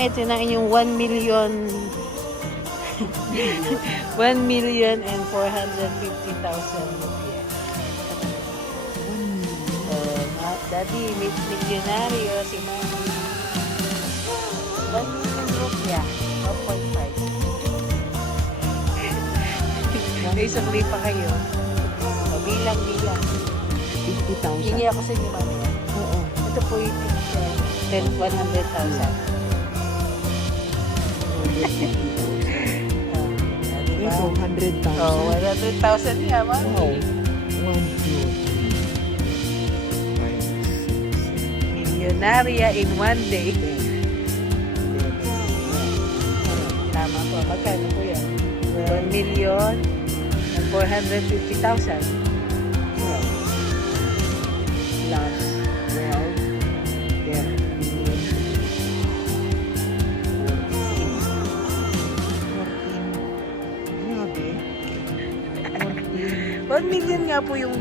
ito na inyong 1,000,000 1,450,000 rupiah. Daddy, milyonaryo si Mami. 1,000,000 rupiah. 1.5. May sukli pa kayo. Bilang-bilang. 50,000. Hingi ako sa inyo, Mami. Oo. Ito po yung 100,000. Ito, 100,000. Oh, 100,000 nga, Mami. Wow. 1, 2, 3, 5, 6, 7, Milyonarya in one day. 10, 11, Tama po. Magkano po yan? 1,450,000. 12, plus 12, 13, 14, 14. Grabe. 14. 1 million nga po yung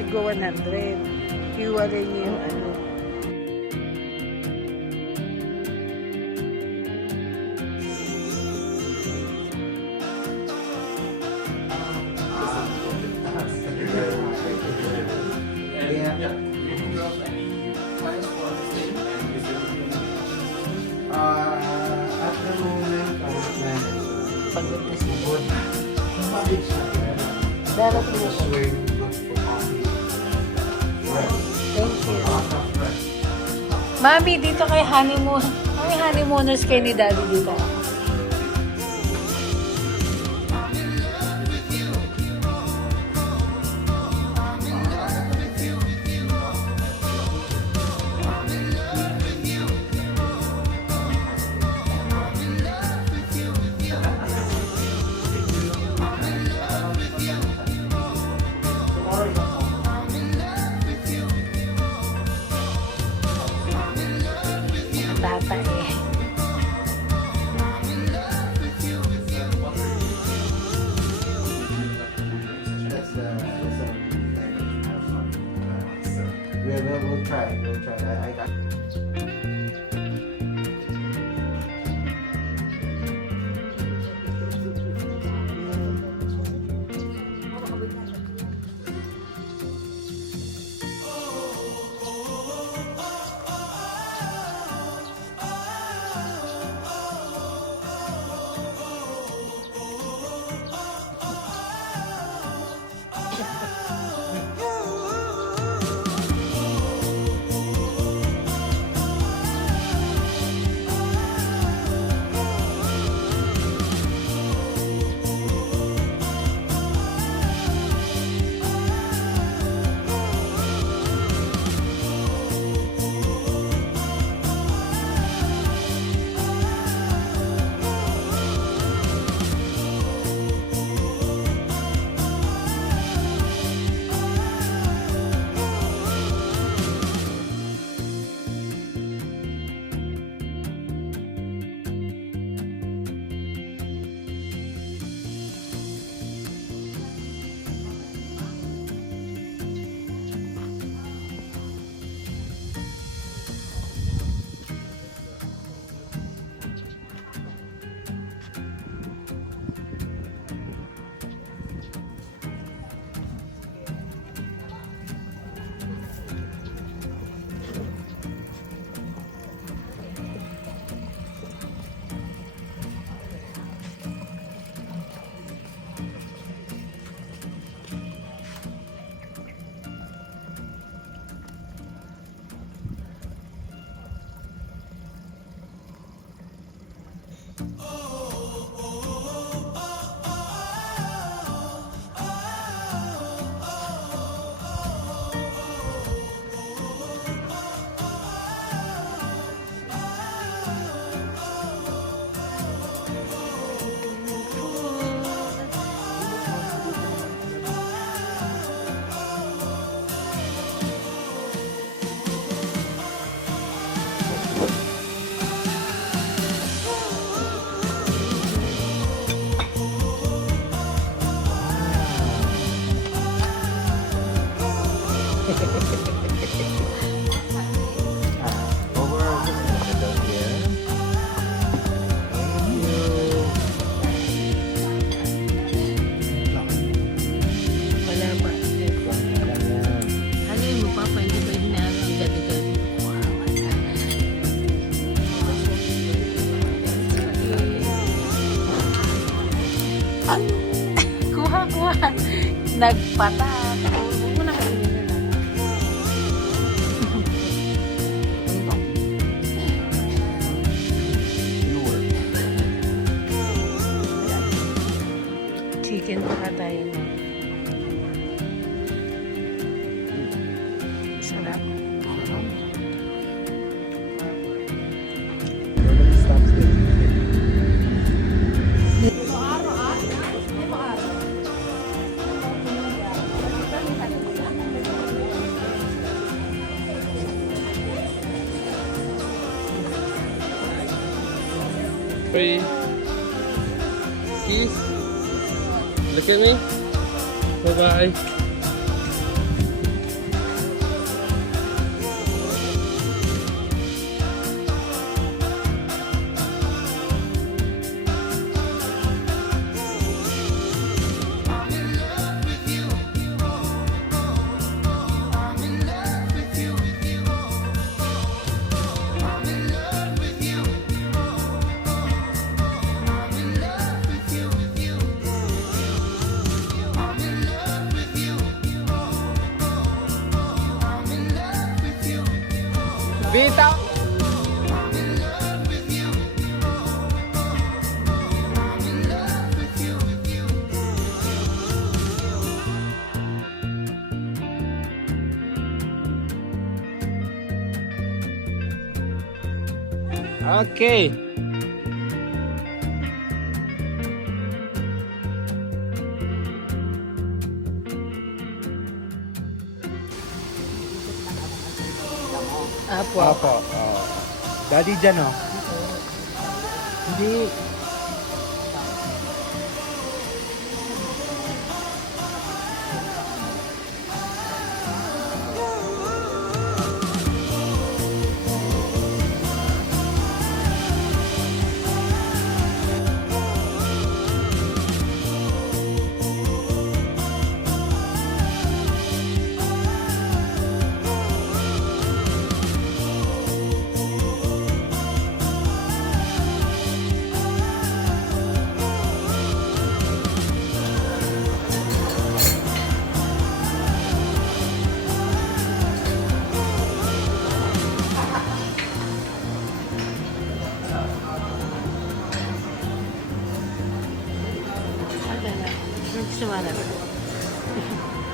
tigo 100. Hiwalay niyo yung ano. At the moment, I was planning Pagod na siya. good. Darating na siya. Swing, good for coffee. Fresh. Thank you. Lot of fresh. Mami, dito kay honeymoon. May honeymooners kayo ni Daddy dito. Tata eh. We'll try. We'll try. I got. Kuha. Nagpatak. Huwag mo na kainin yun. Chicken pa tayo mo. Sarap. Nobody stops there. Hey. Kiss. Look at me. Bye-bye. Vita! Okay. Apo. Opo. Oh. Daddy dyan, oh. Hindi. Gusto mo na.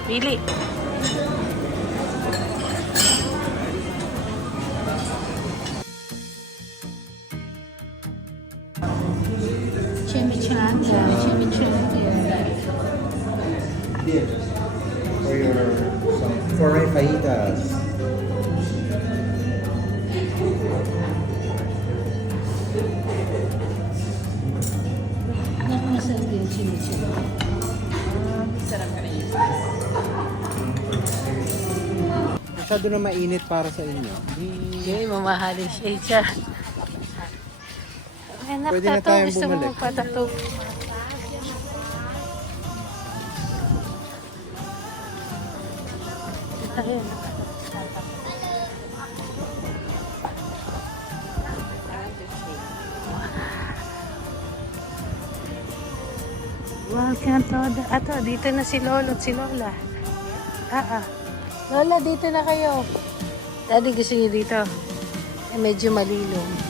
Pili. Chimichanga. For your, for my fajitas. Masarap yung chimichanga. Masyado na mainit para sa inyo. Hindi, mamahalin siya. Anak, Pwede na tattoo. tayong Gusto mo bumalik. magpatattoo? Ayun. Welcome to the... Ato, dito na si Lolo at si Lola. Lola, dito na kayo. Daddy, gusto niyo dito? Eh, medyo malilong.